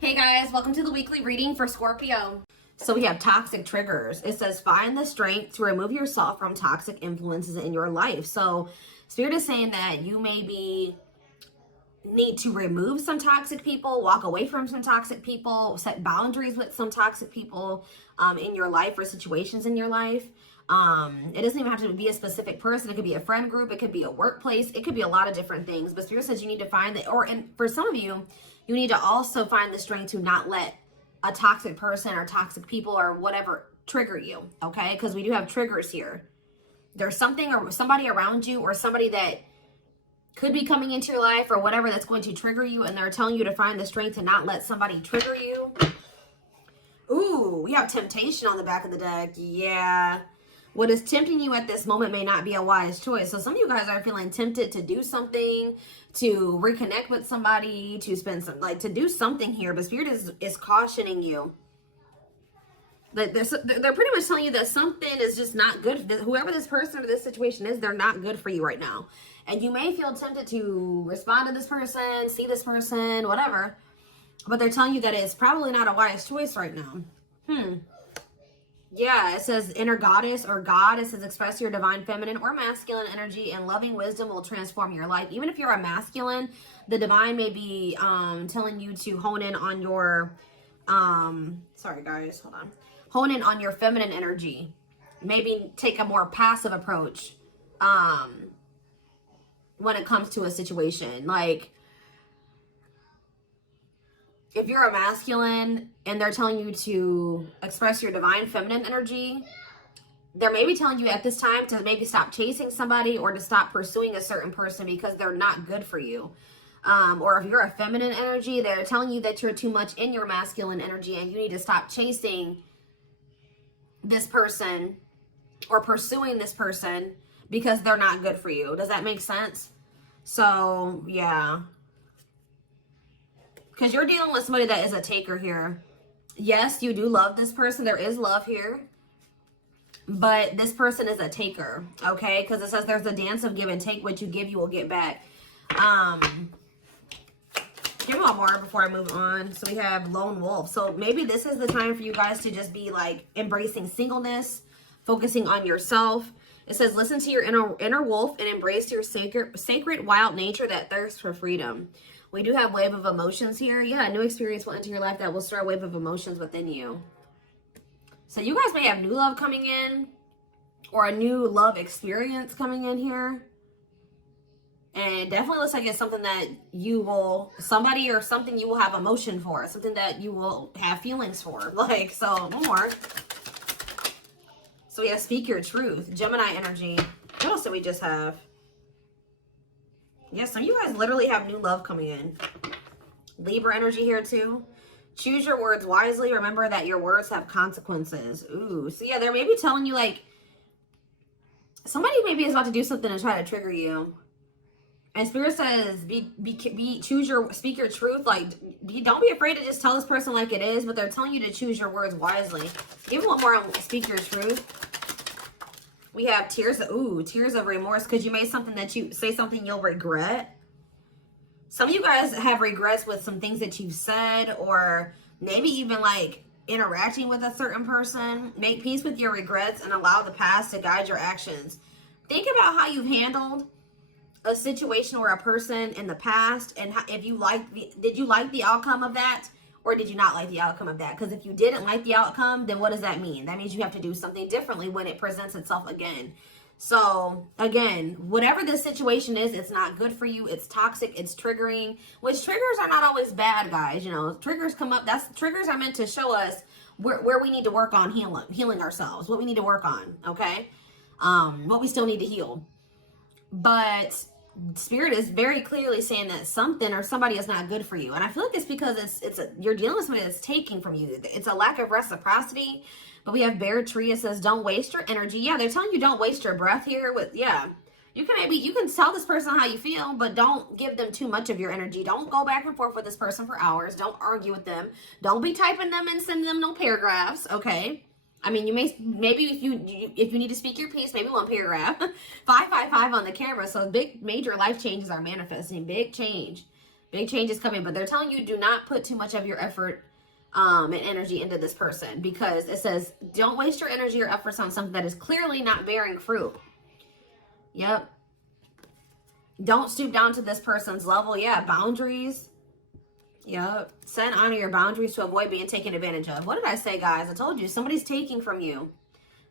Hey guys, welcome to the weekly reading for Scorpio. So we have toxic triggers. It says find the strength to remove yourself from toxic influences in your life. So Spirit is saying that you maybe need to remove some toxic people, walk away from some toxic people, set boundaries with some toxic people in your life or situations in your life. It doesn't even have to be a specific person. It could be a friend group. It could be a workplace. It could be a lot of different things. But Spirit says you need to find that, and for some of you, you need to also find the strength to not let a toxic person or toxic people or whatever trigger you, okay? Because we do have triggers here. There's something or somebody around you or somebody that could be coming into your life or whatever that's going to trigger you, and they're telling you to find the strength to not let somebody trigger you. Ooh, we have temptation on the back of the deck. Yeah. What is tempting you at this moment may not be a wise choice. So some of you guys are feeling tempted to do something, to reconnect with somebody, to spend some, to do something here. But Spirit is cautioning you. That they're pretty much telling you that something is just not good. Whoever this person or this situation is, they're not good for you right now. And you may feel tempted to respond to this person, see this person, whatever. But they're telling you that it's probably not a wise choice right now. Yeah, it says inner goddess or God. It says express your divine feminine or masculine energy, and loving wisdom will transform your life. Even if you're a masculine, the divine may be telling you to hone in on your, sorry guys, hold on. Hone in on your feminine energy. Maybe take a more passive approach when it comes to a situation. Like, if you're a masculine and they're telling you to express your divine feminine energy, they're maybe telling you at this time to maybe stop chasing somebody or to stop pursuing a certain person because they're not good for you. Or if you're a feminine energy, they're telling you that you're too much in your masculine energy and you need to stop chasing this person or pursuing this person because they're not good for you. Does that make sense? So, yeah. Because you're dealing with somebody that is a taker here. Yes, you do love this person. There is love here. But this person is a taker, okay? Because it says there's a dance of give and take. What you give, you will get back. Give me one more before I move on. So we have lone wolf. So maybe this is the time for you guys to just be like embracing singleness, focusing on yourself. It says listen to your inner wolf and embrace your sacred wild nature that thirsts for freedom. We do have wave of emotions here. Yeah, a new experience will enter your life that will stir a wave of emotions within you. So you guys may have new love coming in or a new love experience coming in here. And it definitely looks like it's something that you will, somebody or something you will have emotion for. Something that you will have feelings for. Like, so, more. So we have speak your truth. Gemini energy. What else did we just have? Yes, some of you guys literally have new love coming in. Libra energy here too. Choose your words wisely. Remember that your words have consequences. Ooh, so yeah, they're maybe telling you like, somebody maybe is about to do something to try to trigger you. And Spirit says, speak your truth. Like, don't be afraid to just tell this person like it is, but they're telling you to choose your words wisely. Give one more on speak your truth. We have tears of remorse because you made something that you say something you'll regret. Some of you guys have regrets with some things that you've said or maybe even like interacting with a certain person. Make peace with your regrets and allow the past to guide your actions. Think about how you've handled a situation or a person in the past and if you did you like the outcome of that? Or did you not like the outcome of that? Because if you didn't like the outcome, then what does that mean? That means you have to do something differently when it presents itself again. So, again, whatever this situation is, it's not good for you. It's toxic. It's triggering. Which triggers are not always bad, guys. You know, triggers come up. Triggers are meant to show us where we need to work on healing ourselves. What we need to work on, okay? What we still need to heal. But Spirit is very clearly saying that something or somebody is not good for you. And I feel like it's because you're dealing with somebody that's taking from you. It's a lack of reciprocity. But we have Bear Tree. It says, don't waste your energy. Yeah, they're telling you don't waste your breath here. You can tell this person how you feel, but don't give them too much of your energy. Don't go back and forth with this person for hours. Don't argue with them. Don't be typing them and sending them no paragraphs, okay? I mean, you maybe if you need to speak your piece, maybe one paragraph. 555 on the camera. So major life changes are manifesting. Big change. Big changes coming, but they're telling you do not put too much of your effort and energy into this person, because it says don't waste your energy or efforts on something that is clearly not bearing fruit. Yep. Don't stoop down to this person's level. Yeah, boundaries. Yep. Set and honor your boundaries to avoid being taken advantage of. What did I say, guys? I told you, somebody's taking from you.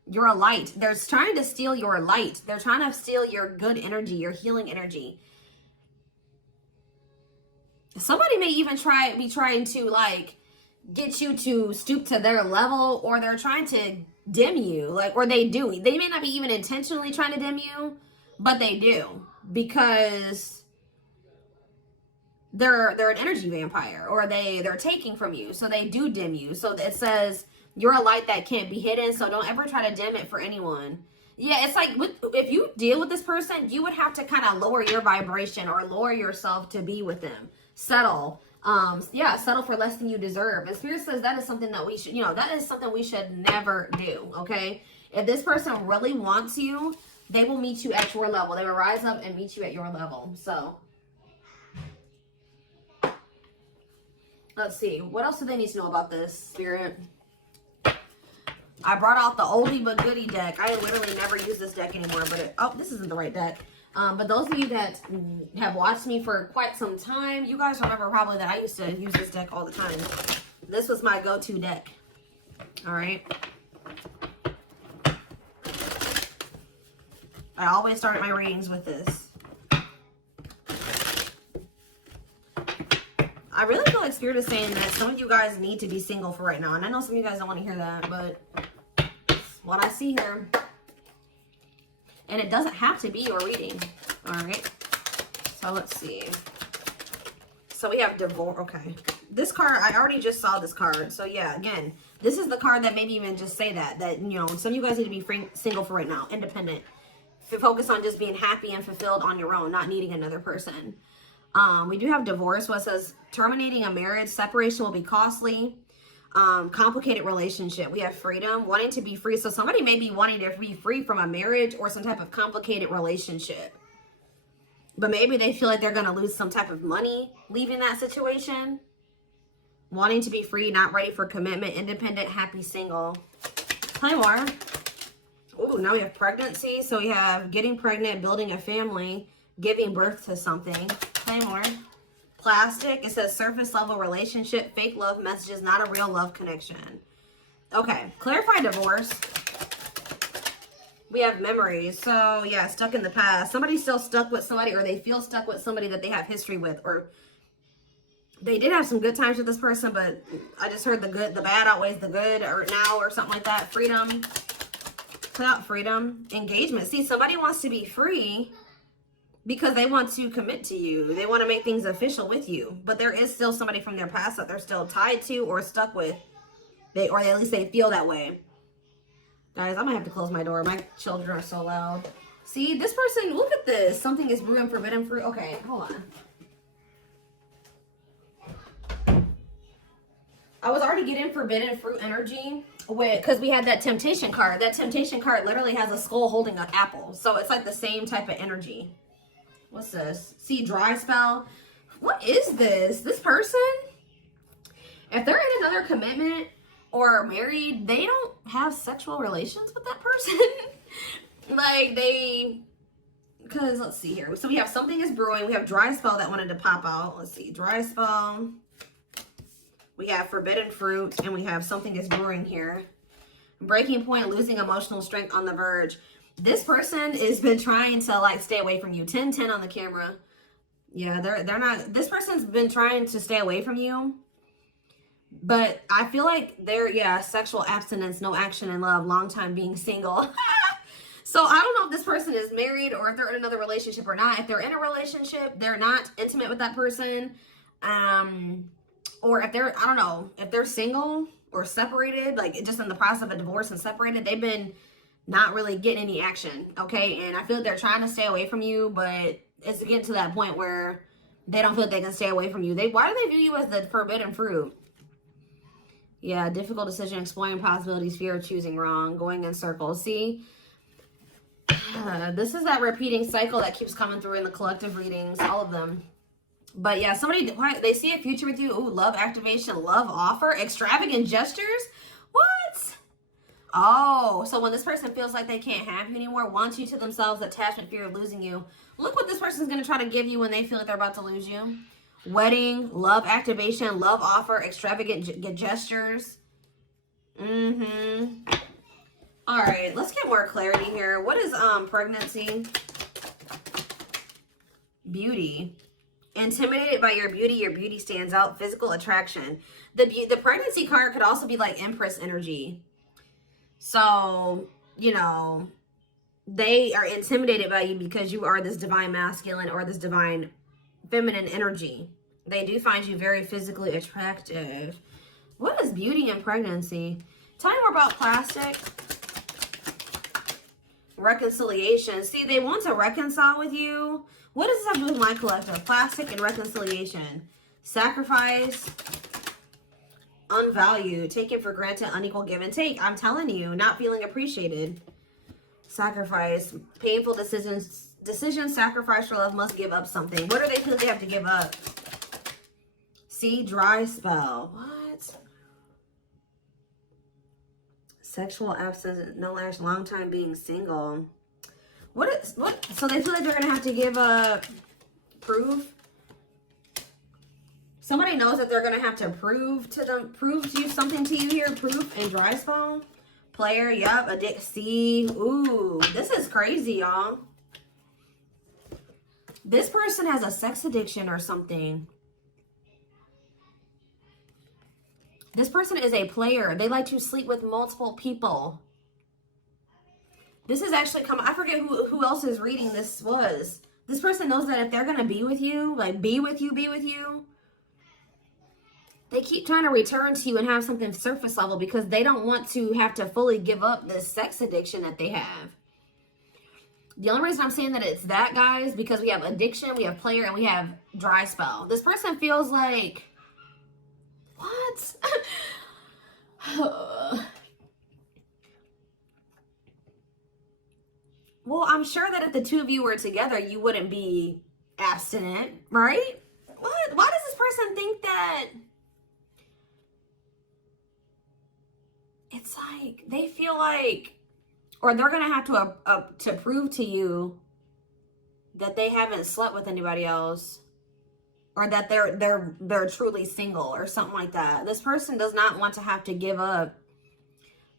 You're a light. They're trying to steal your light. They're trying to steal your good energy, your healing energy. Somebody may even be trying to like get you to stoop to their level, or they're trying to dim you, like, or they do. They may not be even intentionally trying to dim you, but they do, because they're an energy vampire, or they're taking from you, so they do dim you. So it says you're a light that can't be hidden, so don't ever try to dim it for anyone. Yeah, it's like if you deal with this person, you would have to kind of lower your vibration or lower yourself to be with them. Settle. Yeah, settle for less than you deserve. And Spirit says that is something that we should, that is something we should never do, okay? If this person really wants you, they will meet you at your level. They will rise up and meet you at your level. So, let's see. What else do they need to know about this, Spirit? I brought out the oldie but goodie deck. I literally never use this deck anymore, but oh, this isn't the right deck. But those of you that have watched me for quite some time, you guys remember probably that I used to use this deck all the time. This was my go-to deck. All right. I always started my readings with this. I really feel like Spirit is saying that some of you guys need to be single for right now. And I know some of you guys don't want to hear that, but what I see here. And it doesn't have to be your reading. All right. So let's see. So we have divorce. Okay. This card, I already just saw this card. So yeah, again, this is the card that maybe even just say that some of you guys need to be single for right now. Independent. Focus on just being happy and fulfilled on your own, not needing another person. We do have divorce. What says terminating a marriage, separation will be costly. Complicated relationship. We have freedom, wanting to be free. So somebody may be wanting to be free from a marriage or some type of complicated relationship, but maybe they feel like they're going to lose some type of money leaving that situation. Wanting to be free, not ready for commitment, independent, happy, single. Play more. Oh, now we have pregnancy. So we have getting pregnant, building a family, giving birth to something. Play more. Plastic. It says surface level relationship, fake love messages, not a real love connection. Okay. Clarify divorce. We have memories. So yeah, stuck in the past. Somebody's still stuck with somebody, or they feel stuck with somebody that they have history with, or they did have some good times with this person, but I just heard the bad outweighs the good, or now, or something like that. Freedom. Put out freedom. Engagement. See, somebody wants to be free because they want to commit to you. They want to make things official with you. But there is still somebody from their past that they're still tied to or stuck with. Or at least they feel that way. Guys, I'm going to have to close my door. My children are so loud. See, this person, look at this. Something is brewing forbidden fruit. Okay, hold on. I was already getting forbidden fruit energy because we had that temptation card. That temptation card literally has a skull holding an apple. So it's like the same type of energy. What's this? See, dry spell. What is this? This person, if they're in another commitment or married, they don't have sexual relations with that person. Like because let's see here. So we have something is brewing. We have dry spell that wanted to pop out. Let's see, dry spell. We have forbidden fruit, and we have something is brewing here. Breaking point, losing emotional strength, on the verge. This person has been trying to like stay away from you. 10-10 on the camera. Yeah, they're not. This person's been trying to stay away from you, but I feel like sexual abstinence, no action in love, long time being single. So I don't know if this person is married or if they're in another relationship or not. If they're in a relationship, they're not intimate with that person. Or if they're, I don't know, if they're single or separated, like just in the process of a divorce and separated, they've been not really getting any action, okay? And I feel like they're trying to stay away from you, but it's getting to that point where they don't feel like they can stay away from you. Why do they view you as the forbidden fruit? Yeah, difficult decision, exploring possibilities, fear of choosing wrong, going in circles. See, this is that repeating cycle that keeps coming through in the collective readings, all of them. But yeah, somebody, they see a future with you. Ooh, love activation, love offer, extravagant gestures. What? Oh, so when this person feels like they can't have you anymore, wants you to themselves, attachment, fear of losing you, look what this person's going to try to give you when they feel like they're about to lose you. Wedding, love activation, love offer, extravagant gestures. Mm-hmm. All right, let's get more clarity here. What is pregnancy? Beauty. Intimidated by your beauty stands out. Physical attraction. The pregnancy card could also be like Empress energy. So, you know, they are intimidated by you because you are this divine masculine or this divine feminine energy. They do find you very physically attractive. What is beauty and pregnancy? Tell me more about plastic. Reconciliation. See, they want to reconcile with you. What does this have to do with my collective? Plastic and reconciliation. Sacrifice. Unvalued. Taken for granted. Unequal give and take. I'm telling you, not feeling appreciated. Sacrifice. Painful decisions. Sacrifice for love. Must give up something. What do they feel they have to give up? See, dry spell. What? Sexual absence. No last long time being single. What? So they feel like they're gonna have to give up proof. Somebody knows that they're gonna have to prove to you something to you here. Proof and dry spell. Player, yup. See, ooh, this is crazy, y'all. This person has a sex addiction or something. This person is a player. They like to sleep with multiple people. This is actually I forget who else's reading this was. This person knows that if they're going to be with you, like be with you, they keep trying to return to you and have something surface level because they don't want to have to fully give up this sex addiction that they have. The only reason I'm saying that it's that, guys, because we have addiction, we have player, and we have dry spell. This person feels like, what? Well, I'm sure that if the two of you were together, you wouldn't be abstinent, right? What? Why does this person think that? It's like they feel like, or they're gonna have to prove to you that they haven't slept with anybody else, or that they're truly single or something like that. This person does not want to have to give up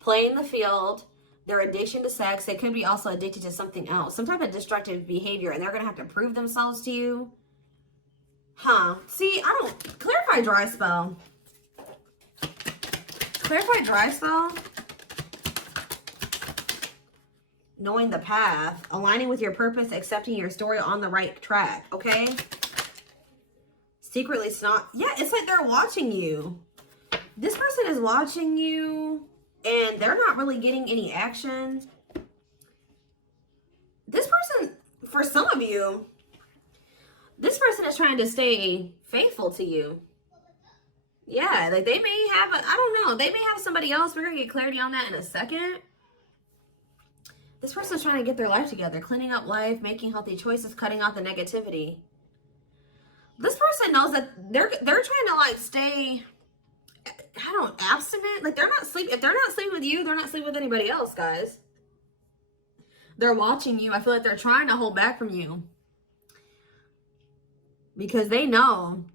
playing the field. Their addiction to sex. They could be also addicted to something else, some type of destructive behavior, and they're gonna have to prove themselves to you. Huh? See, I don't clarify dry spell. Clarify dry spell. Knowing the path, aligning with your purpose, accepting your story, on the right track. Okay. Secretly snot. Yeah, it's like they're watching you. This person is watching you. And they're not really getting any action. This person, for some of you, this person is trying to stay faithful to you. Yeah, like they may have, I don't know, they may have somebody else. We're going to get clarity on that in a second. This person's trying to get their life together, cleaning up life, making healthy choices, cutting out the negativity. This person knows that they're trying to like stay, I don't, abstinent. Like they're not sleeping. If they're not sleeping with you, they're not sleeping with anybody else, guys. They're watching you. I feel like they're trying to hold back from you. Because they know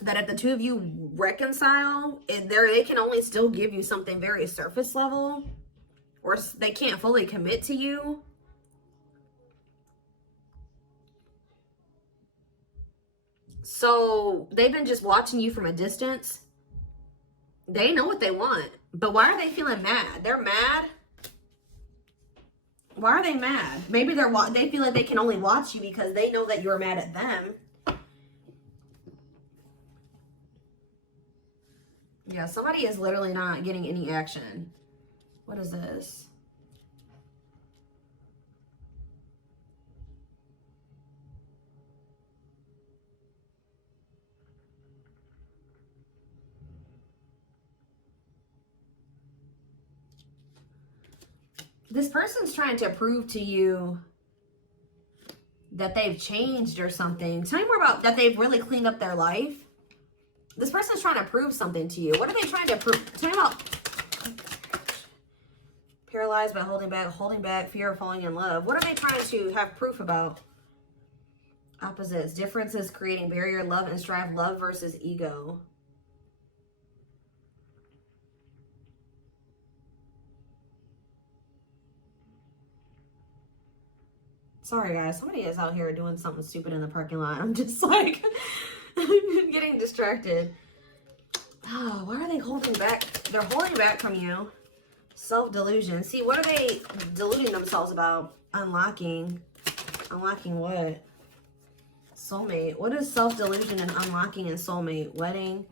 that if the two of you reconcile, they can only still give you something very surface level. Or they can't fully commit to you. So they've been just watching you from a distance. They know what they want, but why are they feeling mad? They're mad. Why are they mad? Maybe they feel like they can only watch you because they know that you're mad at them. Yeah, somebody is literally not getting any action. What is this? This person's trying to prove to you that they've changed or something. Tell me more about that they've really cleaned up their life. This person's trying to prove something to you. What are they trying to prove? Tell me about paralyzed by holding back, fear of falling in love. What are they trying to have proof about? Opposites, differences, creating barrier, love and strive, love versus ego. Sorry, guys. Somebody is out here doing something stupid in the parking lot. I'm just like getting distracted. Oh, why are they holding back? They're holding back from you. Self-delusion. See, what are they deluding themselves about? Unlocking. Unlocking what? Soulmate. What is self-delusion and unlocking and soulmate? Wedding.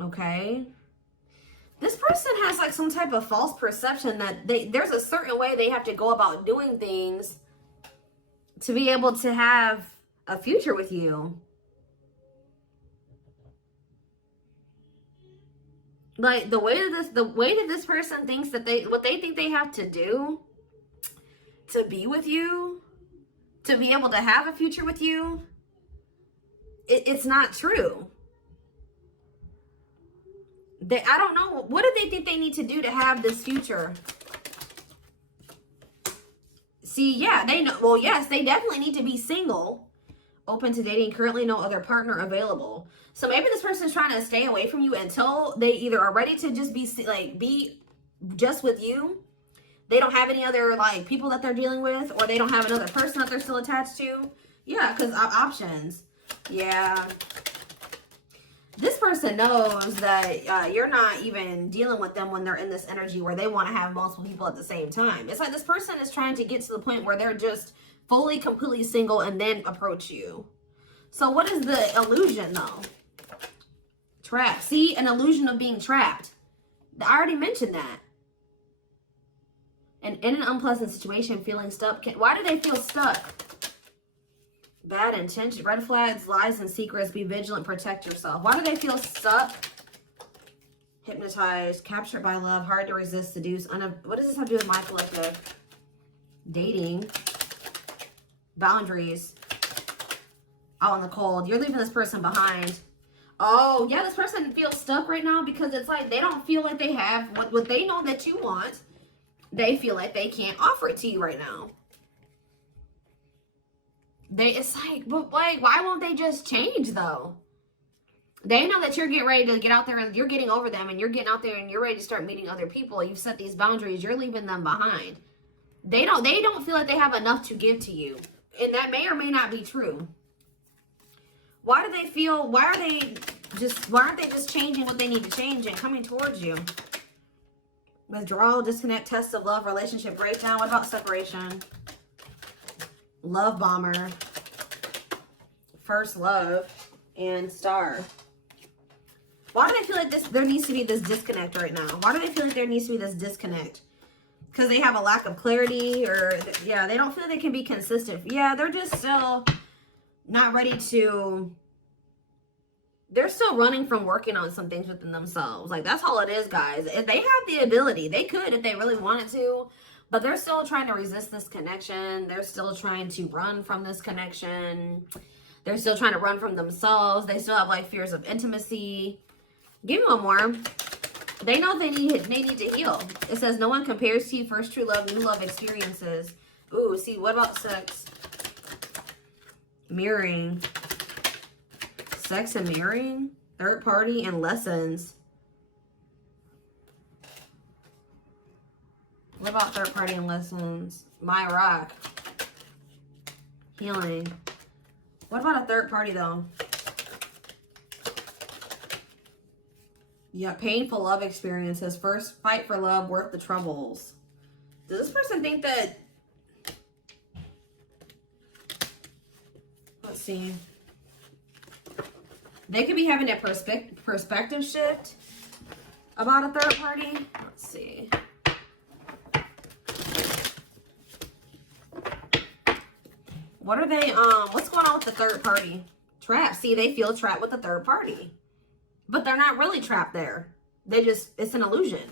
Okay. This person has like some type of false perception that there's a certain way they have to go about doing things to be able to have a future with you. Like the way that this person thinks that what they think they have to do to be with you, to be able to have a future with you, it's not true. I don't know. What do they think they need to do to have this future? See, yeah, they know. Well, yes, they definitely need to be single, open to dating, currently no other partner available. So maybe this person's trying to stay away from you until they either are ready to just be just with you. They don't have any other like people that they're dealing with, or they don't have another person that they're still attached to. Yeah, because options. Yeah. This person knows that you're not even dealing with them when they're in this energy where they want to have multiple people at the same time. It's like this person is trying to get to the point where they're just fully, completely single and then approach you. So what is the illusion though? Trapped. See, an illusion of being trapped. I already mentioned that. And in an unpleasant situation, feeling stuck. Why do they feel stuck? Bad intention, red flags, lies and secrets, be vigilant, protect yourself. Why do they feel stuck? Hypnotized, captured by love, hard to resist, seduce. What does this have to do with my collective? Dating, boundaries, out in the cold. You're leaving this person behind. Oh, yeah, this person feels stuck right now because it's like they don't feel like they have what they know that you want. They feel like they can't offer it to you right now. It's like, but like, why won't they just change though? They know that you're getting ready to get out there and you're getting over them and you're getting out there and you're ready to start meeting other people. You've set these boundaries. You're leaving them behind. They don't feel like they have enough to give to you. And that may or may not be true. Why aren't they just changing what they need to change and coming towards you? Withdrawal, disconnect, test of love, relationship breakdown. What about separation? Love bomber, first love, and star. Why do they feel like there needs to be this disconnect right now? Why do they feel like there needs to be this disconnect? Because they have a lack of clarity, or yeah, they don't feel they can be consistent. Yeah, they're just still not ready to. They're still running from working on some things within themselves. Like, that's all it is, guys. If they have the ability, they could if they really wanted to. But they're still trying to resist this connection. They're still trying to run from this connection. They're still trying to run from themselves. They still have like fears of intimacy. Give me one more. They know they need to heal. It says no one compares to you. First true love, new love experiences. Ooh, see, what about sex? Mirroring. Sex and mirroring. Third party and lessons. What about third party and lessons? My rock. Healing. What about a third party though? Yeah, painful love experiences. First fight for love, worth the troubles. Does this person think that... Let's see. They could be having a perspective shift about a third party. Let's see. What are they, what's going on with the third party? Trapped. See, they feel trapped with the third party. But they're not really trapped there. It's an illusion.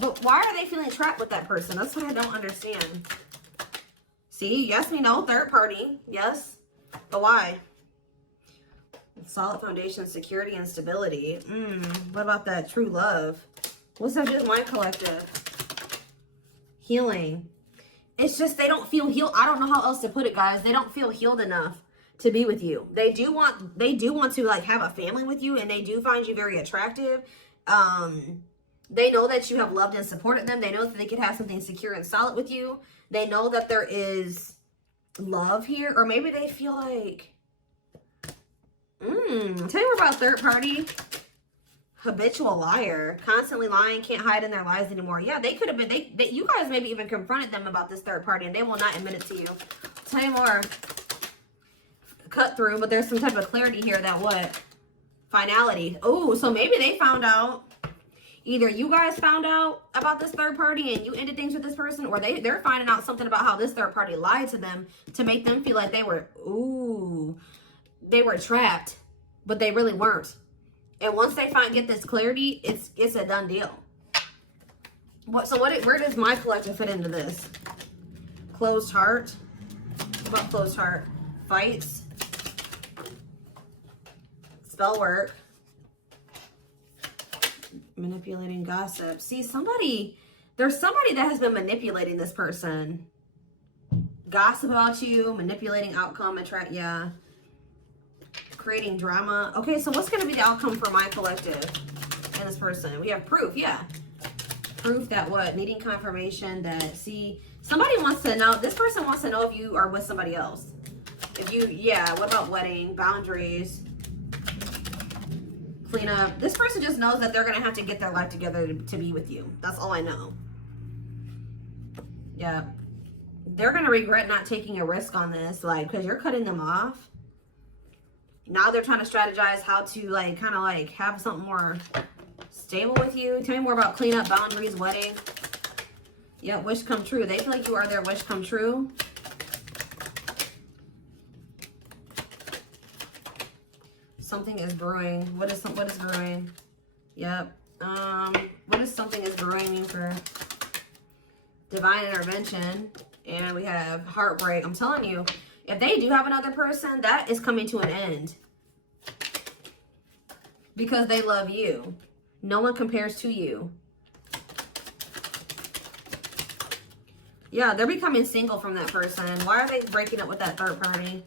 But why are they feeling trapped with that person? That's what I don't understand. See, yes, we know, third party. Yes, but why? Solid foundation, security, and stability. What about that true love? What's that do with my collective? Healing. It's just they don't feel healed. I don't know how else to put it, guys. They don't feel healed enough to be with you. They do want to like have a family with you, and they do find you very attractive. They know that you have loved and supported them. They know that they could have something secure and solid with you. They know that there is love here, or maybe they feel like, tell you more about third party. Habitual liar, constantly lying, can't hide in their lies anymore. Yeah, they could have been, you guys maybe even confronted them about this third party, and they will not admit it to you. Tell you more. Cut through, but there's some type of clarity here that what? Finality. Oh, so maybe they found out. Either you guys found out about this third party and you ended things with this person, or they're finding out something about how this third party lied to them to make them feel like they were trapped, but they really weren't. And once they get this clarity, it's a done deal. Where does my collective fit into this? Closed heart. What about closed heart? Fights. Spell work. Manipulating, gossip. See, there's somebody that has been manipulating this person. Gossip about you, manipulating outcome, yeah. Creating drama. Okay, so what's going to be the outcome for my collective and this person? We have proof, yeah. Proof that what? Needing confirmation that, see, somebody wants to know, this person wants to know if you are with somebody else. What about wedding, boundaries, clean up. This person just knows that they're going to have to get their life together to be with you. That's all I know. Yeah. They're going to regret not taking a risk on this, like, because you're cutting them off. Now they're trying to strategize how to, like, kind of, like, have something more stable with you. Tell me more about cleanup, boundaries, wedding. Yeah, wish come true. They feel like you are their wish come true. Something is brewing. What is brewing? Yep. What does something is brewing mean for divine intervention? And we have heartbreak. I'm telling you, if they do have another person, that is coming to an end. Because they love you. No one compares to you. Yeah, they're becoming single from that person. Why are they breaking up with that third party?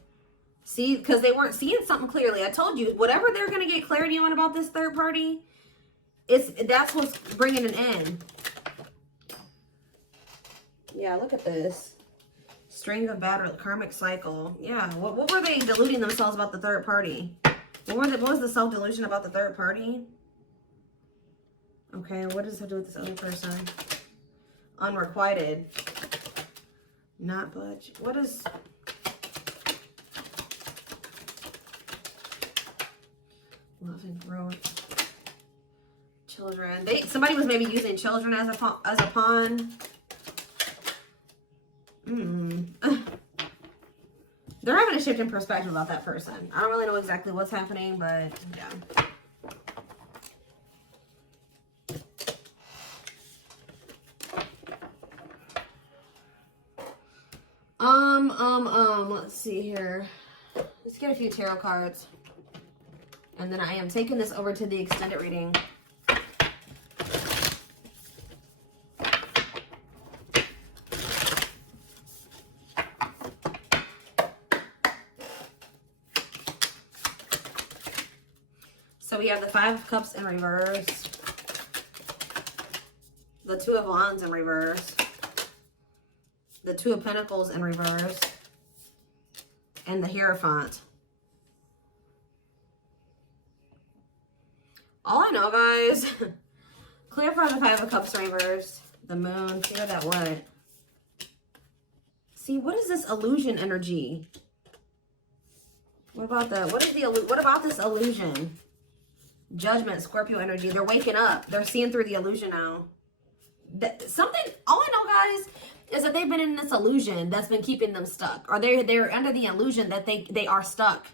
See, because they weren't seeing something clearly. I told you, whatever they're going to get clarity on about this third party, that's what's bringing an end. Yeah, look at this. String of battle, karmic cycle. Yeah, what were they deluding themselves about the third party? What was the self-delusion about the third party? Okay, what does it have to do with this other person? Unrequited. Not budge. What is... Love and growth. Children. Somebody was maybe using children as a pawn. They're having a shift in perspective about that person. I don't really know exactly what's happening, but yeah. Let's see here. Let's get a few tarot cards. And then I am taking this over to the extended reading. So we have the Five of Cups in reverse. The Two of Wands in reverse. The Two of Pentacles in reverse. And the Hierophant. All I know, guys, clarify the Five of Cups reversed. The Moon, clear that what? See, what is this illusion energy? What about this illusion? Judgment, Scorpio energy. They're waking up. They're seeing through the illusion now. All I know, guys, is that they've been in this illusion that's been keeping them stuck. Or they're under the illusion that they are stuck.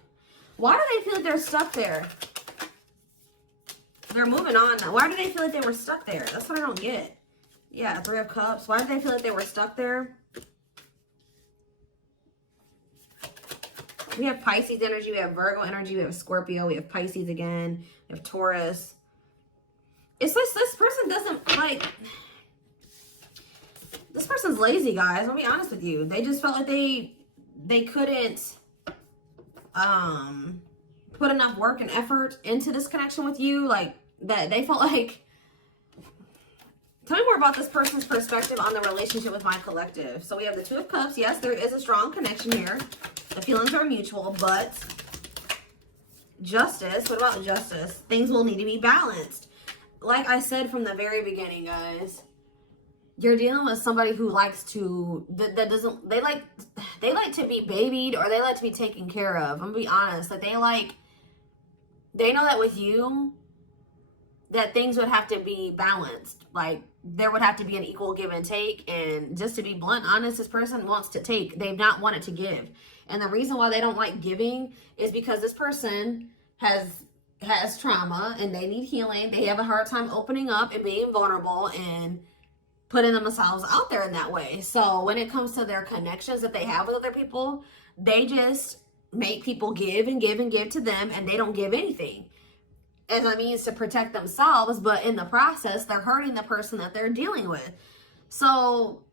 Why do they feel like they're stuck there? They're moving on now. Why do they feel like they were stuck there? That's what I don't get. Yeah, Three of Cups. Why did they feel like they were stuck there? We have Pisces energy, we have Virgo energy, we have Scorpio, we have Pisces again, we have Taurus. It's just this person doesn't like, this person's lazy, guys. I'll be honest with you. They just felt like they couldn't put enough work and effort into this connection with you. Like, that they felt like, tell me more about this person's perspective on the relationship with my collective. So we have the Two of Cups. Yes, there is a strong connection here. The feelings are mutual, but Justice. What about Justice? Things will need to be balanced. Like I said from the very beginning, guys, you're dealing with somebody who likes to, they like to be babied, or they like to be taken care of. I'm gonna be honest. Like, they know that with you, that things would have to be balanced. Like, there would have to be an equal give and take. And just to be blunt, honest, this person wants to take. They've not wanted to give. And the reason why they don't like giving is because this person has trauma and they need healing. They have a hard time opening up and being vulnerable and putting themselves out there in that way. So when it comes to their connections that they have with other people, they just make people give and give and give to them, and they don't give anything as a means to protect themselves, but in the process, they're hurting the person that they're dealing with. So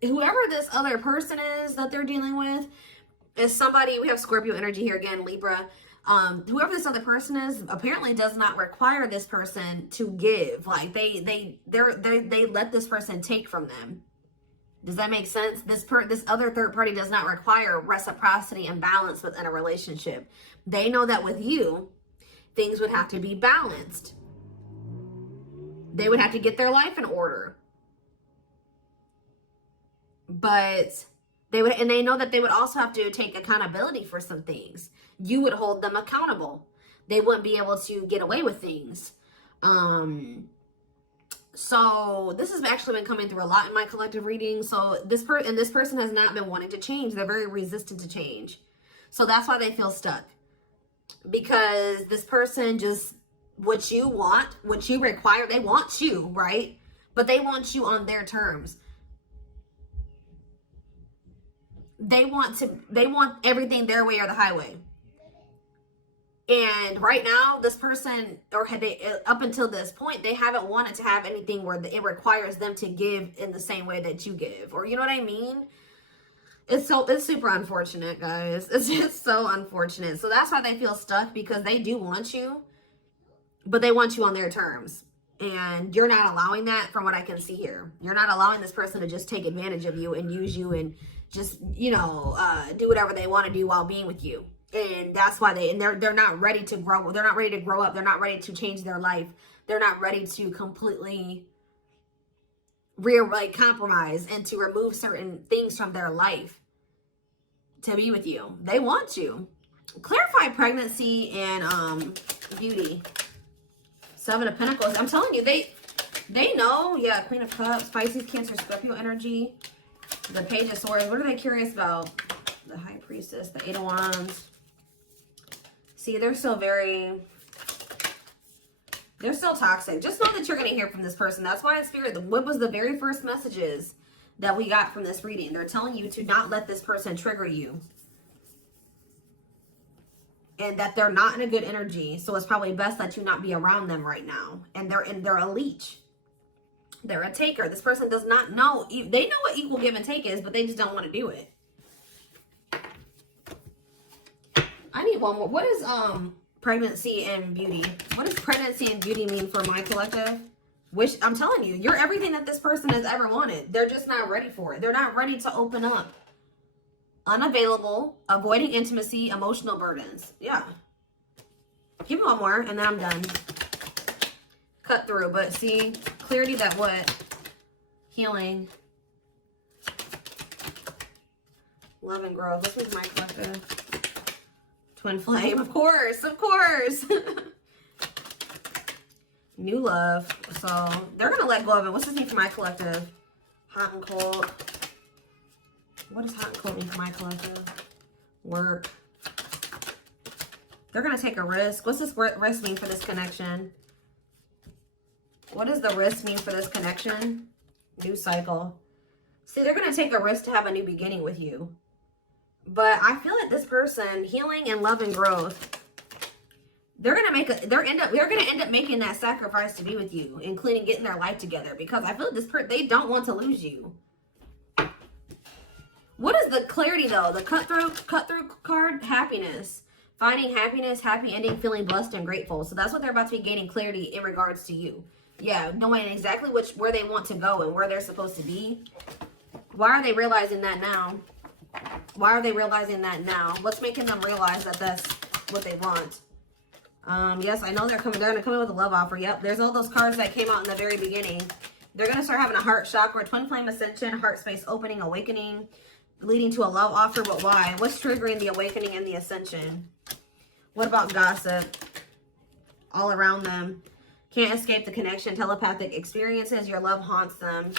whoever this other person is that they're dealing with is somebody, we have Scorpio energy here again, Libra. Whoever this other person is apparently does not require this person to give. Like, they let this person take from them. Does that make sense? This other third party does not require reciprocity and balance within a relationship. They know that with you, things would have to be balanced. They would have to get their life in order. But they know that they would also have to take accountability for some things. You would hold them accountable. They wouldn't be able to get away with things. So this has actually been coming through a lot in my collective reading. So this person has not been wanting to change. They're very resistant to change. So that's why they feel stuck. Because this person just, what you want, what you require, they want you, right? But they want you on their terms. They want everything their way or the highway. And right now, this person, or up until this point, they haven't wanted to have anything where it requires them to give in the same way that you give. Or, you know what I mean? It's super unfortunate, guys. It's just so unfortunate. So that's why they feel stuck, because they do want you, but they want you on their terms. And you're not allowing that, from what I can see here. You're not allowing this person to just take advantage of you and use you and just, do whatever they want to do while being with you. And that's why they're not ready to grow. They're not ready to grow up. They're not ready to change their life. They're not ready to completely compromise and to remove certain things from their life to be with you. They want you. Clarify pregnancy and beauty. Seven of Pentacles. I'm telling you, they know. Yeah, Queen of Cups, Pisces, Cancer, Scorpio energy. The Page of Swords. What are they curious about? The High Priestess, the Eight of Wands. See, they're still toxic. Just know that you're going to hear from this person. That's why in Spirit, what was the very first messages that we got from this reading? They're telling you to not let this person trigger you. And that they're not in a good energy. So it's probably best that you not be around them right now. And they're a leech. They're a taker. This person does not know. They know what equal give and take is, but they just don't want to do it. I need one more. What is pregnancy and beauty? What does pregnancy and beauty mean for my collective? I'm telling you, you're everything that this person has ever wanted. They're just not ready for it. They're not ready to open up. Unavailable, avoiding intimacy, emotional burdens. Yeah. Give me one more and then I'm done. Cut through, but see, clarity that what? Healing. Love and growth. This was my collective. Twin flame, of course, of course. New love. So they're gonna let go of it. What's this mean for my collective? Hot and cold. What does hot and cold mean for my collective? Work. They're gonna take a risk. What's this risk mean for this connection? What does the risk mean for this connection? New cycle. See, they're gonna take a risk to have a new beginning with you. But I feel like this person, healing and love and growth, they're gonna end up making that sacrifice to be with you, including getting their life together. Because I feel like this person, they don't want to lose you. What is the clarity though? The cut through card, happiness. Finding happiness, happy ending, feeling blessed and grateful. So that's what they're about to be gaining clarity in regards to you. Yeah, knowing exactly where they want to go and where they're supposed to be. Why are they realizing that now? Why are they realizing that now? What's making them realize that that's what they want? Yes, I know they're gonna come in with a love offer. Yep, there's all those cards that came out in the very beginning. They're gonna start having a heart chakra, twin flame ascension, heart space opening, awakening, leading to a love offer. But why? What's triggering the awakening and the ascension? What about gossip? All around them. Can't escape the connection. Telepathic experiences. Your love haunts them.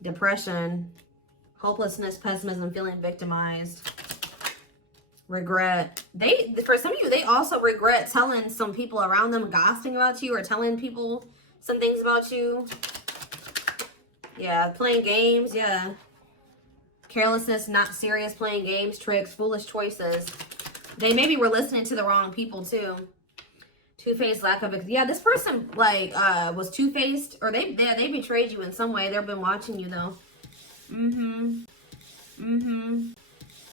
Depression. Hopelessness, pessimism, feeling victimized. Regret. For some of you, they also regret telling some people around them, gossiping about you or telling people some things about you. Yeah, playing games. Yeah. Carelessness, not serious, playing games, tricks, foolish choices. They maybe were listening to the wrong people too. Two-faced, lack of... Yeah, this person, like, was two-faced. Or they betrayed you in some way. They've been watching you, though.